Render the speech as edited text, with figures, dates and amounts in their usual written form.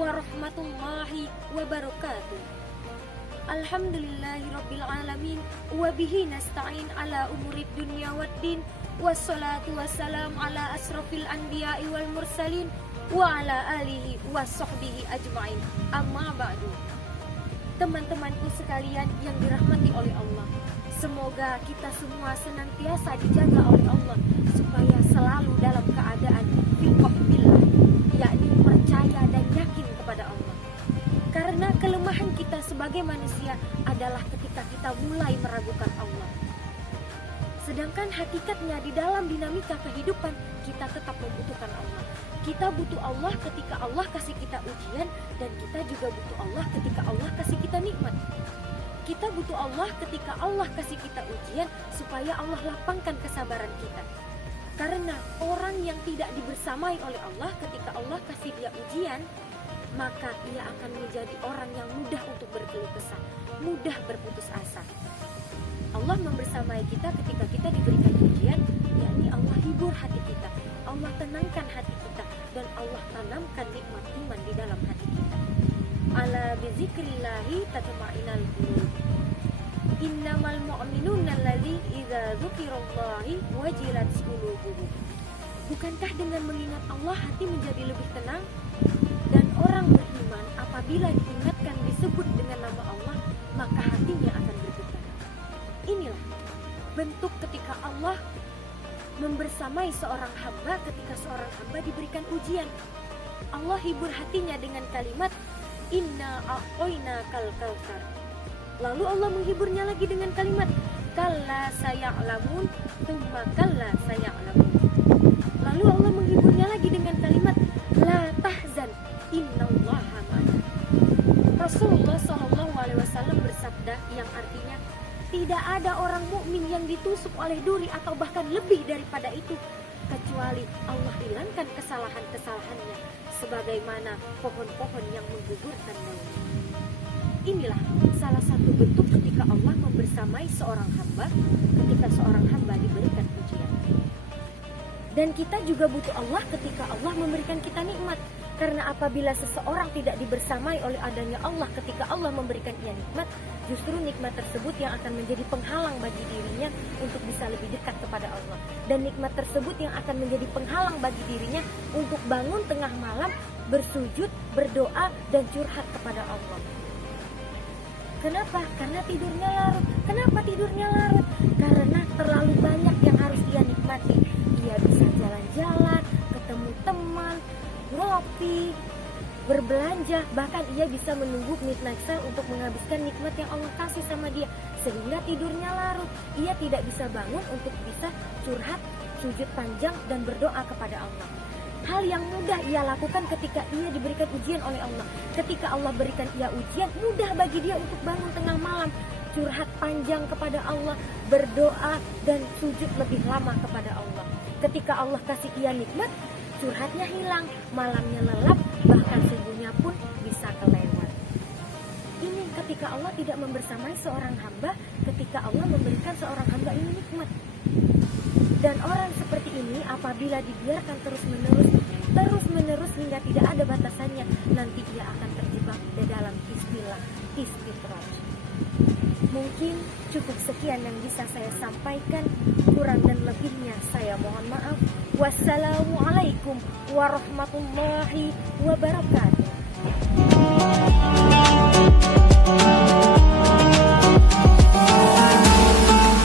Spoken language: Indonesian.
warahmatullahi wabarakatuh. Alhamdulillahirabbil alamin wa bihi nasta'in ala umurid dunya waddin wassalatu wassalam ala asrofil anbiya'i wal mursalin wa ala alihi wa sahbihi ajma'in. Amma ba'du. Teman-temanku sekalian yang dirahmati oleh Allah, semoga kita semua senantiasa dijaga oleh Allah supaya selalu dalam keadaan biqahbillah, yakni percaya dan yakin kepada Allah. Karena kelemahan kita sebagai manusia adalah ketika kita mulai meragukan Allah. Sedangkan hakikatnya di dalam dinamika kehidupan kita tetap membutuhkan Allah. Kita butuh Allah ketika Allah kasih kita ujian, dan kita juga butuh Allah ketika Allah kasih kita nikmat. Kita butuh Allah ketika Allah kasih kita ujian supaya Allah lapangkan kesabaran kita. Karena orang yang tidak dibersamai oleh Allah ketika Allah kasih dia ujian, maka ia akan menjadi orang yang mudah untuk berkeluh kesah, mudah berputus asa. Allah membersamai kita ketika kita diberikan ujian, yakni Allah hibur hati kita, Allah tenangkan hati kita, dan Allah tanamkan nikmat iman di dalam hati kita. Ala bizikrillahi tatma'innul qulub. Innamal mu'minuna allazi idza dzukirallahi wajilat qulubuhum. Bukankah dengan mengingat Allah hati menjadi lebih tenang? Dan orang beriman apabila diingatkan disebut dengan nama Allah, maka hatinya akan bergetar. Inilah bentuk ketika Allah membersamai seorang hamba ketika seorang hamba diberikan ujian. Allah hibur hatinya dengan kalimat inna a'toinakal kautsar. Lalu Allah menghiburnya lagi dengan kalimat kalla saya'lamun tsumma kalla saya'lamun. Lalu Allah menghiburnya lagi dengan kalimat la tahzan innallaha ma'ana. Rasulullah SAW bersabda yang artinya tidak ada orang mukmin yang ditusuk oleh duri atau bahkan lebih daripada itu, kecuali Allah hilangkan kesalahan-kesalahannya sebagaimana pohon-pohon yang menggugurkan daunnya. Inilah salah satu bentuk ketika Allah membersamai seorang hamba ketika seorang hamba diberikan ujian. Dan kita juga butuh Allah ketika Allah memberikan kita nikmat. Karena apabila seseorang tidak dibersamai oleh adanya Allah ketika Allah memberikan ia nikmat, justru nikmat tersebut yang akan menjadi penghalang bagi dirinya untuk bisa lebih dekat kepada Allah. Dan nikmat tersebut yang akan menjadi penghalang bagi dirinya untuk bangun tengah malam, bersujud, berdoa, dan curhat kepada Allah. Kenapa? Karena tidurnya larut. Kenapa tidurnya larut? Karena terlalu banyak yang harus ia nikmati. Ia bisa jalan-jalan, ketemu teman, ngopi, berbelanja, bahkan ia bisa menunggu midnight sale untuk menghabiskan nikmat yang Allah kasih sama dia, sehingga tidurnya larut. Ia tidak bisa bangun untuk bisa curhat, sujud panjang, dan berdoa kepada Allah. Hal yang mudah ia lakukan ketika ia diberikan ujian oleh Allah. Ketika Allah berikan ia ujian, mudah bagi dia untuk bangun tengah malam, curhat panjang kepada Allah, berdoa, dan sujud lebih lama kepada Allah. Ketika Allah kasih ia nikmat, curhatnya hilang, malamnya lelap, bahkan subuhnya pun bisa kelewat. Ini ketika Allah tidak membersamai seorang hamba, ketika Allah memberikan seorang hamba ini nikmat. Dan orang seperti ini apabila dibiarkan terus-menerus hingga tidak ada batasannya, nanti ia akan terjebak di dalam istilah istidraj. Mungkin cukup sekian yang bisa saya sampaikan, kurang dan lebihnya saya mohon maaf. Wassalamualaikum warahmatullahi wabarakatuh.